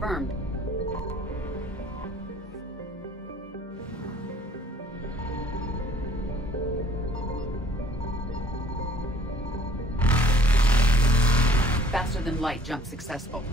confirmed. Faster than light jump successful.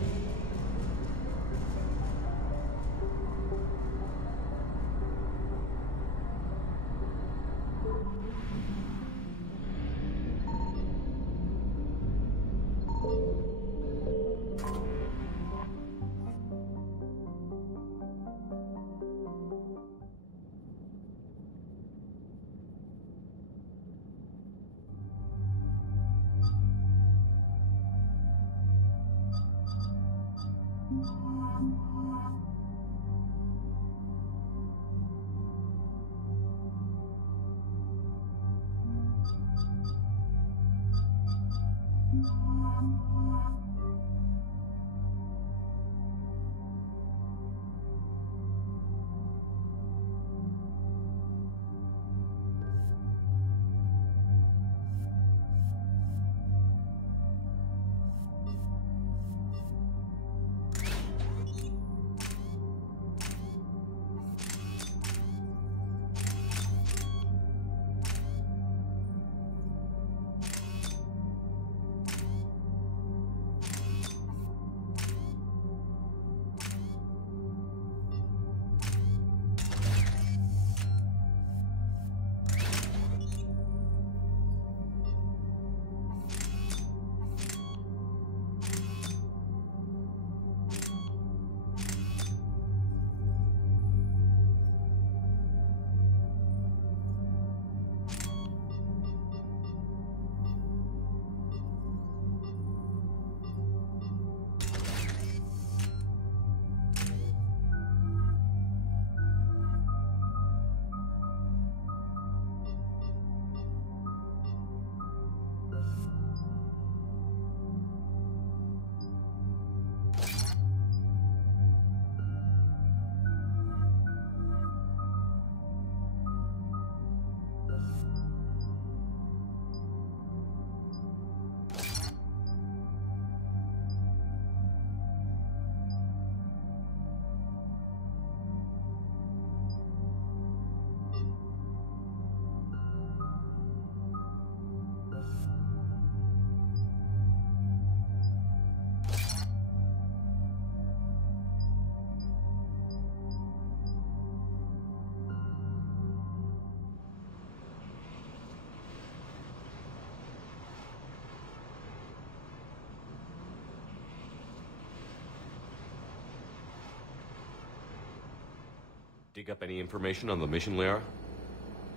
Dig up any information on the mission, Liara?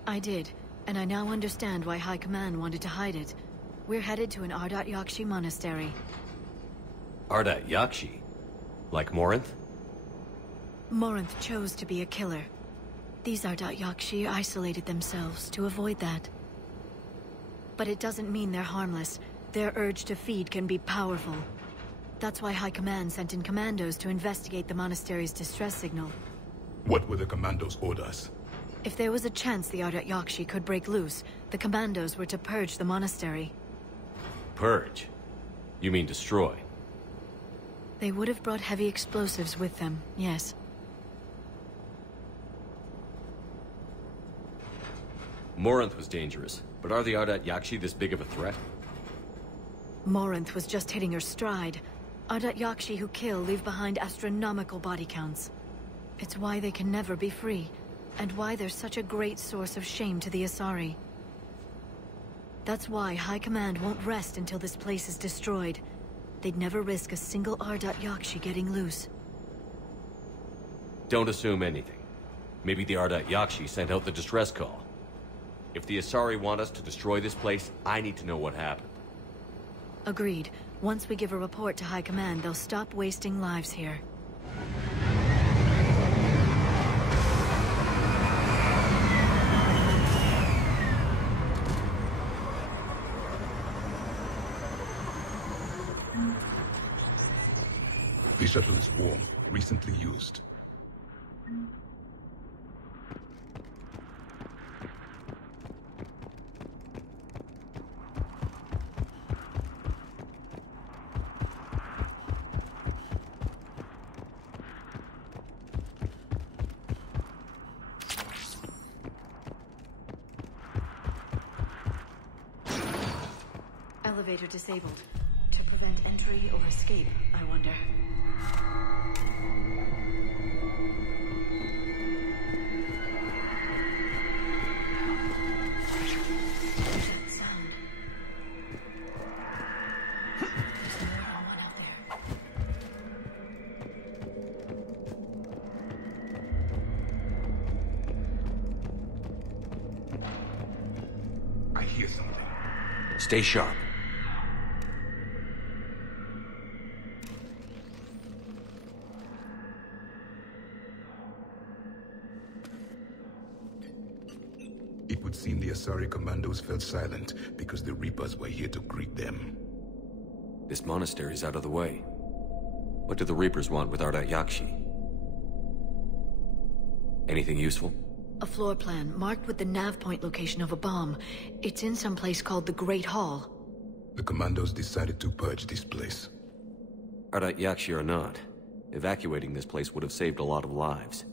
I did, and I now understand why High Command wanted to hide it. We're headed to an Ardat Yakshi monastery. Ardat Yakshi? Like Morinth? Morinth chose to be a killer. These Ardat Yakshi isolated themselves to avoid that. But it doesn't mean they're harmless. Their urge to feed can be powerful. That's why High Command sent in commandos to investigate the monastery's distress signal. What were the commandos' orders? If there was a chance the Ardat Yakshi could break loose, the commandos were to purge the monastery. Purge? You mean destroy? They would have brought heavy explosives with them, yes. Morinth was dangerous, but are the Ardat Yakshi this big of a threat? Morinth was just hitting her stride. Ardat Yakshi who kill leave behind astronomical body counts. It's why they can never be free, and why they're such a great source of shame to the Asari. That's why High Command won't rest until this place is destroyed. They'd never risk a single Ardat Yakshi getting loose. Don't assume anything. Maybe the Ardat Yakshi sent out the distress call. If the Asari want us to destroy this place, I need to know what happened. Agreed. Once we give a report to High Command, they'll stop wasting lives here. The shuttle is warm, recently used. elevator disabled. To prevent entry or escape, I wonder. That sound. There's more than one out there. I hear something. Stay sharp. It would seem the Asari commandos fell silent because the Reapers were here to greet them. This monastery's out of the way. What do the Reapers want with Ardat Yakshi? Anything useful? A floor plan marked with the nav point location of a bomb. It's in some place called the Great Hall. The commandos decided to purge this place. Ardat Yakshi or not, evacuating this place would have saved a lot of lives.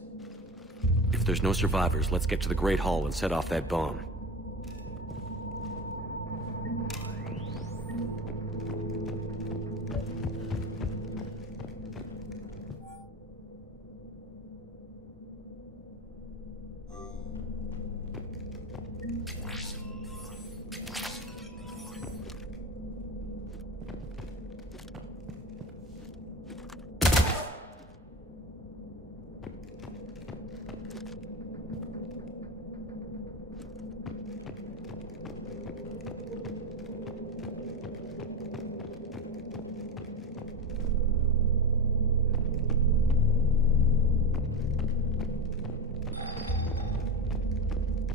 If there's no survivors, let's get to the Great Hall and set off that bomb.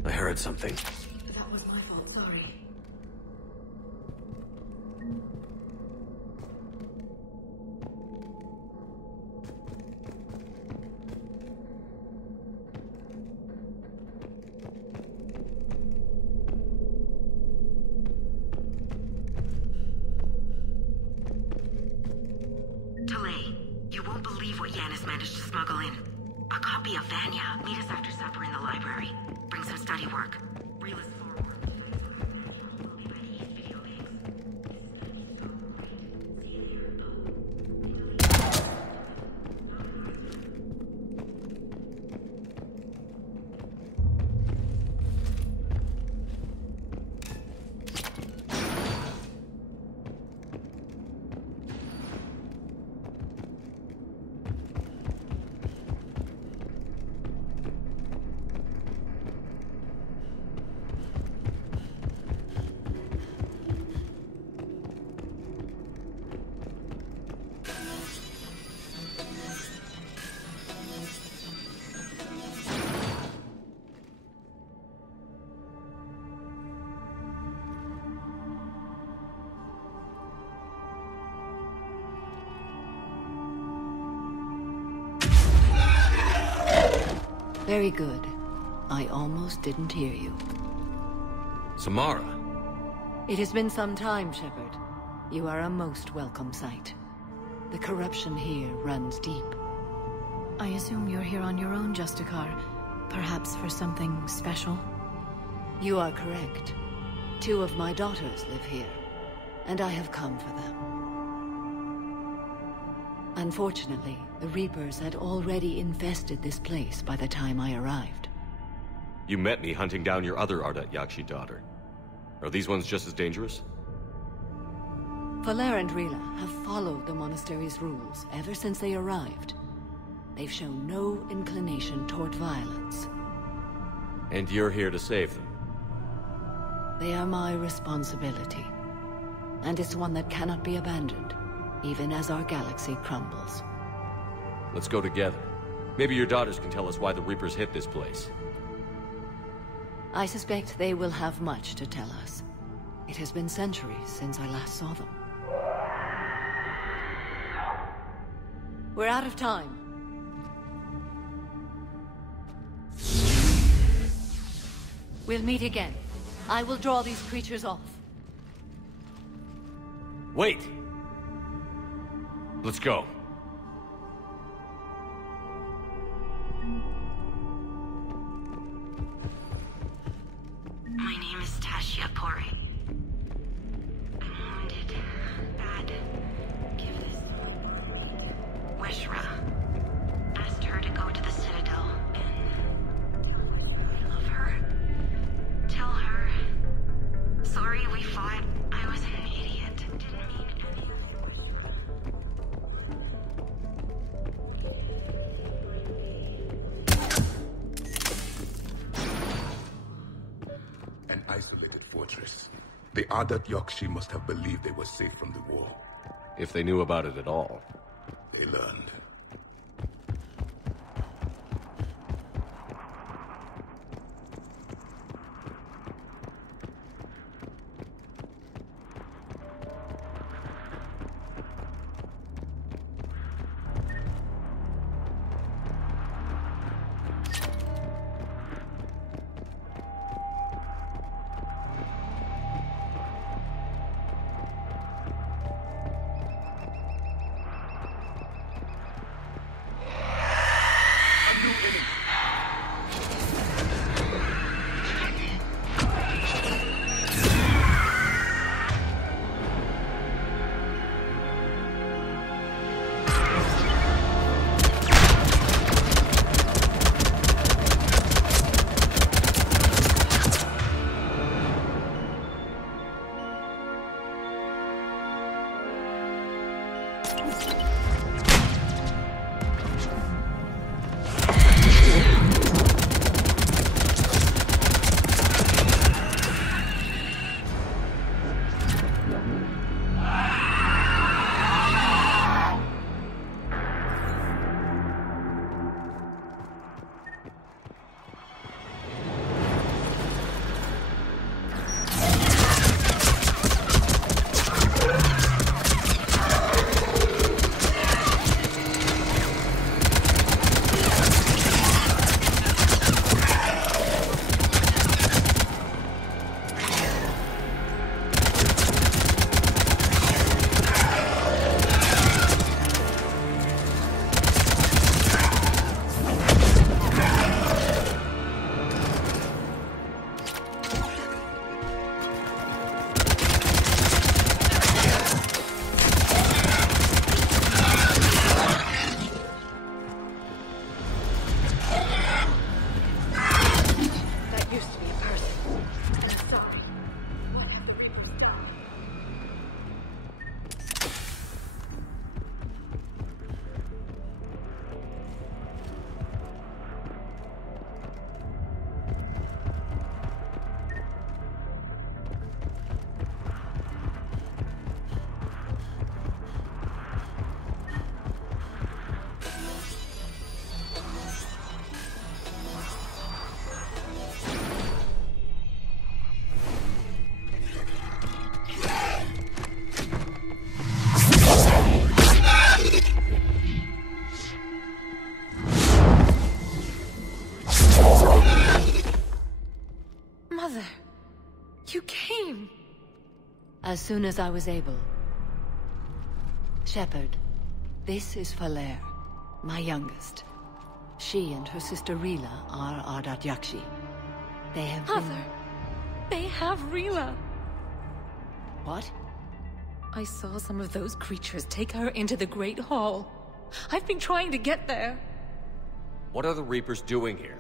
I heard something. That was my fault, sorry. Delay. You won't believe what Yanis managed to smuggle in. A copy of Vanya. Meet us after supper in the library. Bring some study work. Reel us forward. I'll be ready in video pics. See you there. Very good. I almost didn't hear you. Samara! It has been some time, Shepard. You are a most welcome sight. The corruption here runs deep. I assume you're here on your own, Justicar. Perhaps for something special? You are correct. 2 of my daughters live here, and I have come for them. Unfortunately, the Reapers had already infested this place by the time I arrived. You met me hunting down your other Ardat Yakshi daughter. Are these ones just as dangerous? Valer and Rila have followed the monastery's rules ever since they arrived. They've shown no inclination toward violence. And you're here to save them? They are my responsibility. And it's one that cannot be abandoned, even as our galaxy crumbles. Let's go together. Maybe your daughters can tell us why the Reapers hit this place. I suspect they will have much to tell us. It has been centuries since I last saw them. We're out of time. We'll meet again. I will draw these creatures off. Wait! Let's go. My name is Tashia Pori. I'm sorry we fought. I was an idiot. Didn't mean any of it. An isolated fortress. The Ardat Yakshi must have believed they were safe from the war. If they knew about it at all. They learned. As soon as I was able. Shepard, this is Falere, my youngest. She and her sister Rila are Ardat Yakshi. They have Mother, they have Rila. What? I saw some of those creatures take her into the Great Hall. I've been trying to get there. What are the Reapers doing here?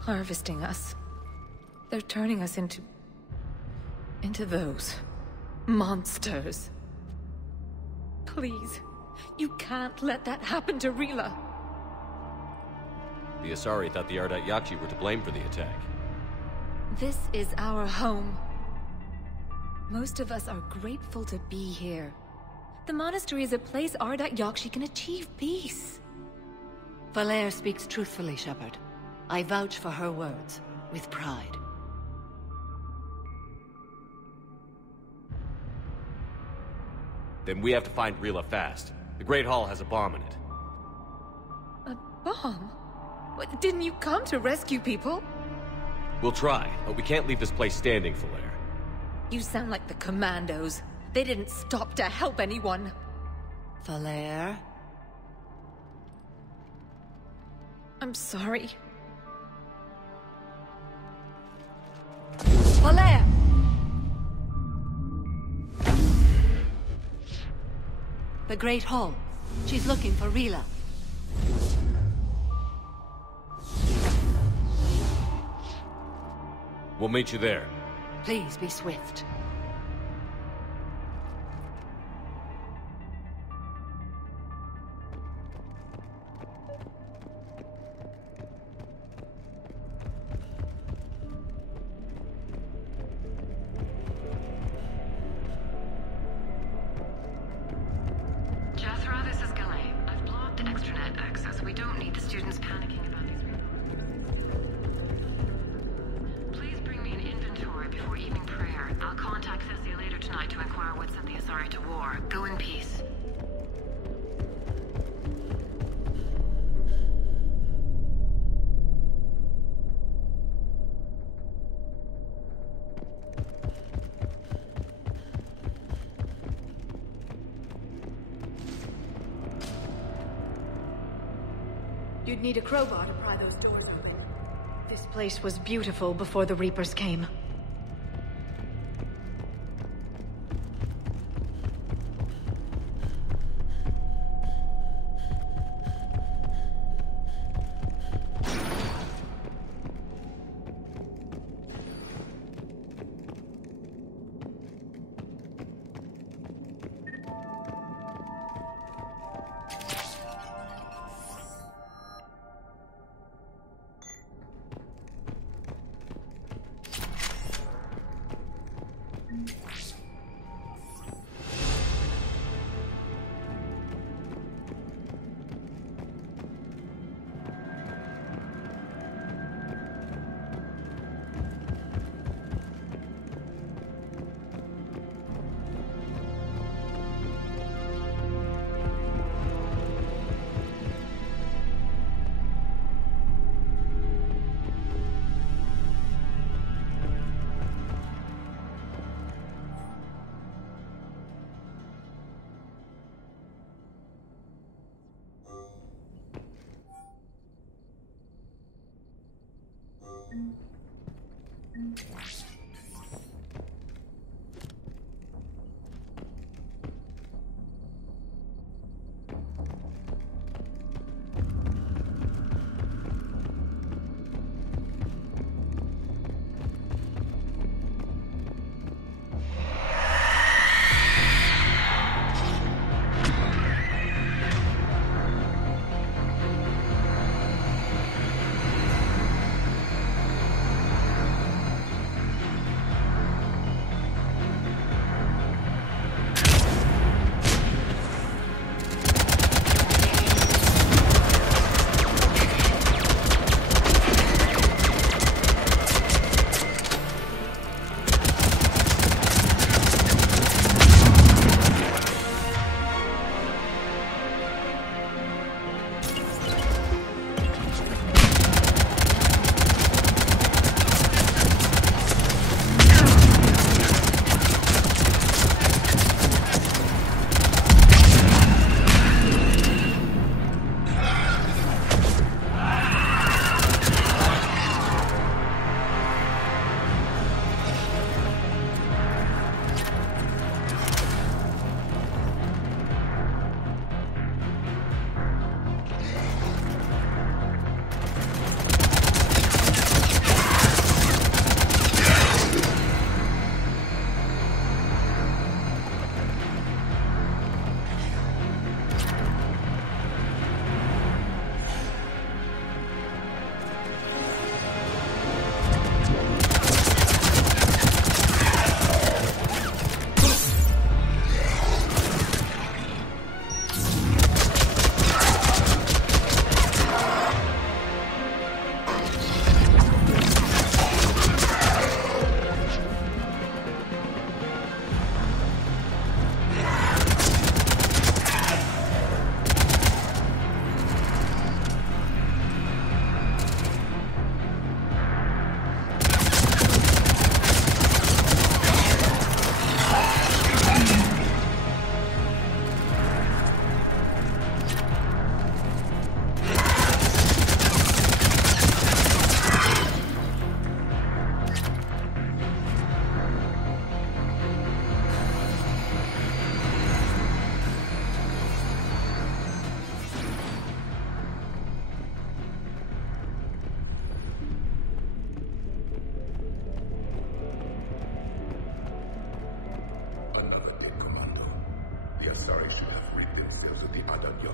Harvesting us. They're turning us into those monsters. Please, you can't let that happen to Rila. The Asari thought the Ardat Yakshi were to blame for the attack. This is our home. Most of us are grateful to be here. The monastery is a place Ardat Yakshi can achieve peace. Falere speaks truthfully, Shepard. I vouch for her words, with pride. Then we have to find Rila fast. The Great Hall has a bomb in it. A bomb? What, didn't you come to rescue people? We'll try, but we can't leave this place standing, Falere. You sound like the Commandos. They didn't stop to help anyone. Falere? I'm sorry. Falere! The Great Hall. She's looking for Rila. We'll meet you there. Please be swift. Jethro, this is Galley. I've blocked the extranet access. We don't need the students panicking about these reports. Please bring me an inventory before evening prayer. I'll contact Ceci later tonight to inquire what sent the Asari to war. Go in peace. You'd need a crowbar to pry those doors open. This place was beautiful before the Reapers came.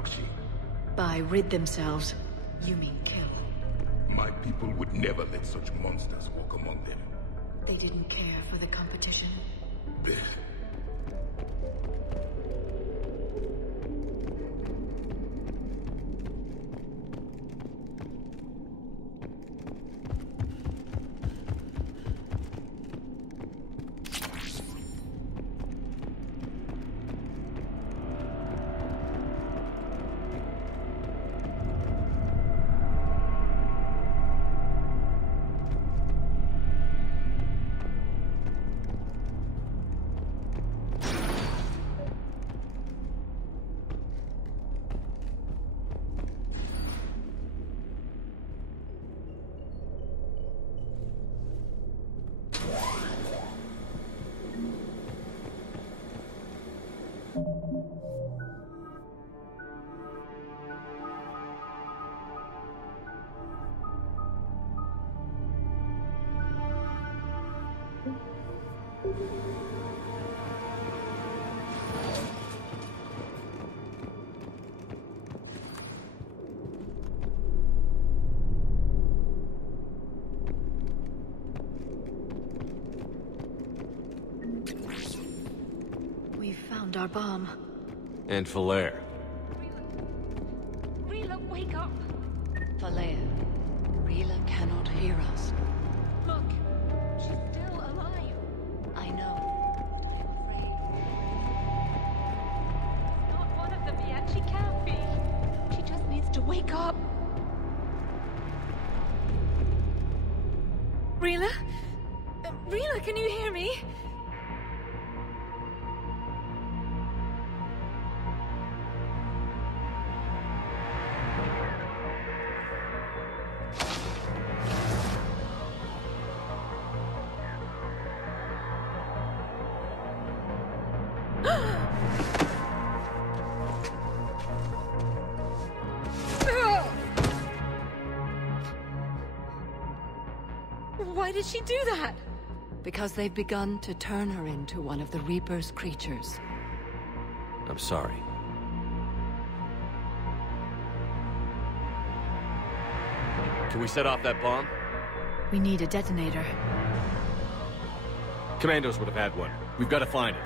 Yakshi. By rid themselves, you mean kill. My people would never let such monsters walk among them. They didn't care for the competition. Blech. Our bomb. And Falaire. Rila, wake up! Falaire, Rila cannot hear us. Look, she's still alive. I know. I'm afraid. Not one of them yet. She can't be. She just needs to wake up. Rila? Rila, can you hear me? Why did she do that? Because they've begun to turn her into one of the Reaper's creatures. I'm sorry. Can we set off that bomb? We need a detonator. Commandos would have had one. We've got to find it.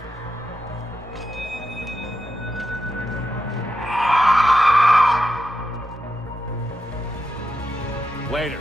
Later.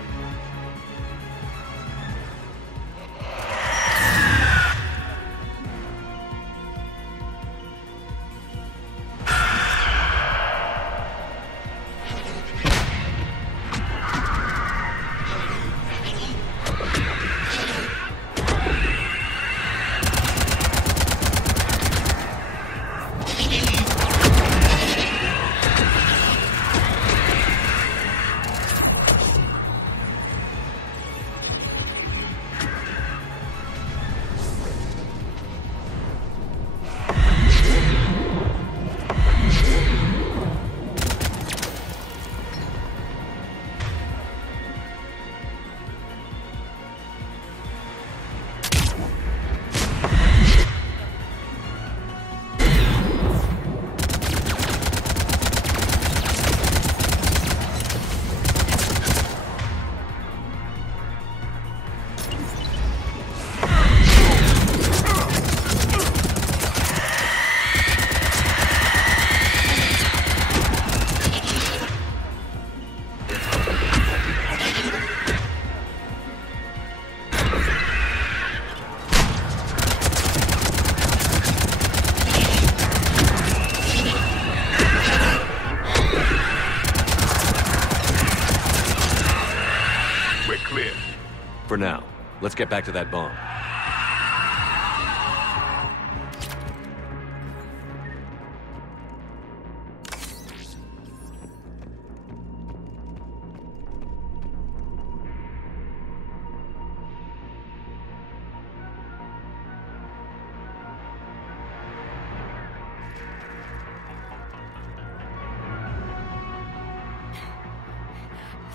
For now, let's get back to that bomb.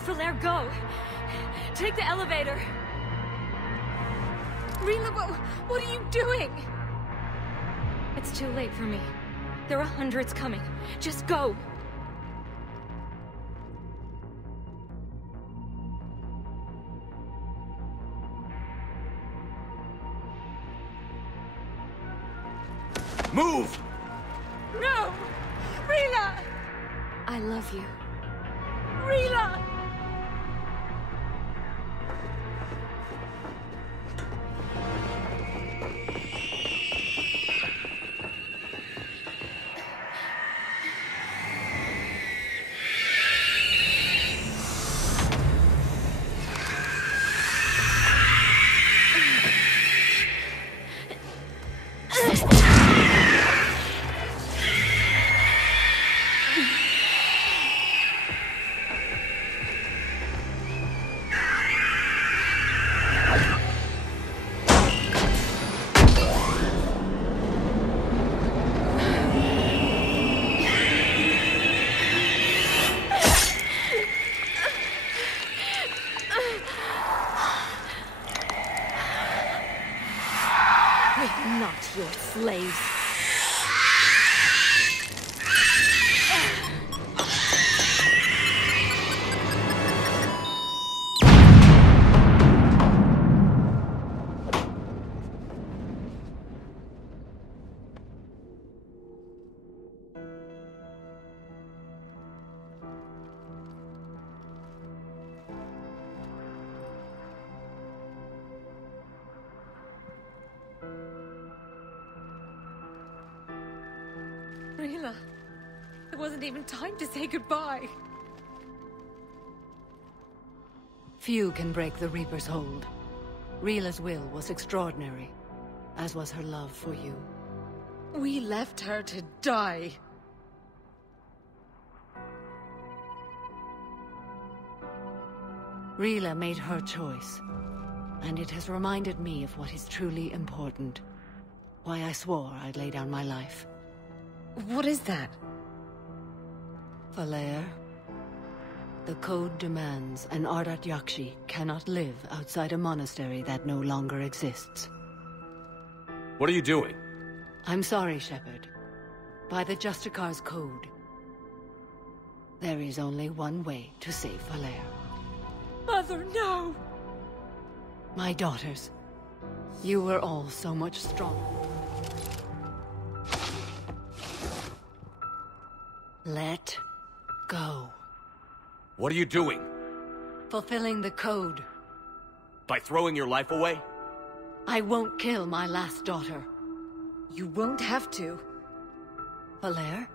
Falaire, go! Take the elevator! Rila, what are you doing? It's too late for me. There are hundreds coming. Just go! Move! No! Rila! I love you. Rila! Not your slaves. Rila, there wasn't even time to say goodbye. Few can break the Reaper's hold. Rila's will was extraordinary, as was her love for you. We left her to die. Rila made her choice, and it has reminded me of what is truly important. Why I swore I'd lay down my life. What is that? Valere. The code demands an Ardat Yakshi cannot live outside a monastery that no longer exists. What are you doing? I'm sorry, Shepard. By the Justicar's code, there is only one way to save Valere. Mother, no! My daughters, you were all so much stronger. Let go. What are you doing? Fulfilling the code. By throwing your life away? I won't kill my last daughter. You won't have to. Valere?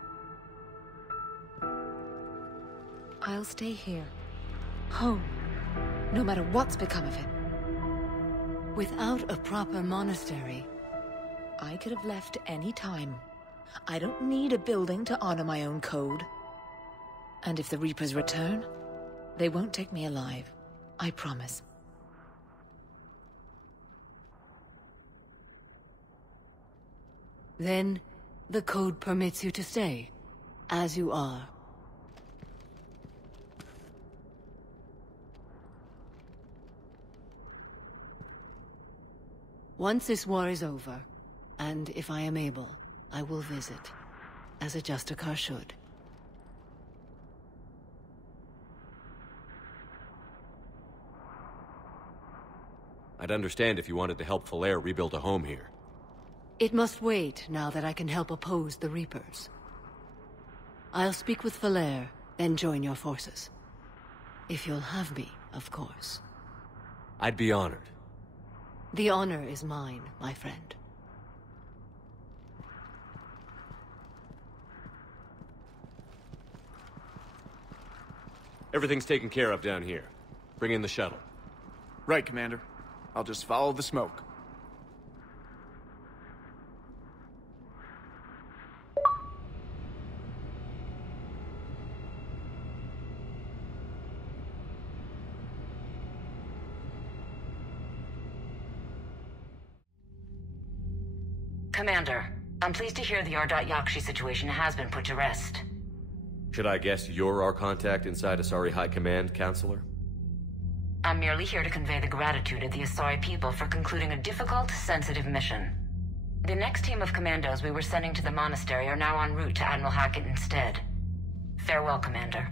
I'll stay here. Home. No matter what's become of it. Without a proper monastery, I could have left any time. I don't need a building to honor my own code. And if the Reapers return, they won't take me alive. I promise. then the code permits you to stay, as you are. Once this war is over, and if I am able, I will visit, as a Justicar should. I'd understand if you wanted to help Valere rebuild a home here. It must wait now that I can help oppose the Reapers. I'll speak with Valere, then join your forces. If you'll have me, of course. I'd be honored. The honor is mine, my friend. Everything's taken care of down here. Bring in the shuttle. Right, Commander. I'll just follow the smoke. Commander, I'm pleased to hear the Ardat Yakshi situation has been put to rest. Should I guess you're our contact inside Asari High Command, Counselor? I'm merely here to convey the gratitude of the Asari people for concluding a difficult, sensitive mission. The next team of commandos we were sending to the monastery are now en route to Admiral Hackett instead. Farewell, Commander.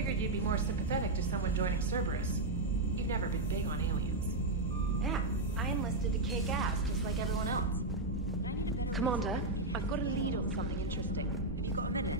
figured you'd be more sympathetic to someone joining Cerberus. You've never been big on aliens. Yeah, I enlisted to kick ass, just like everyone else. Commander, I've got a lead on something interesting. Have you got a minute?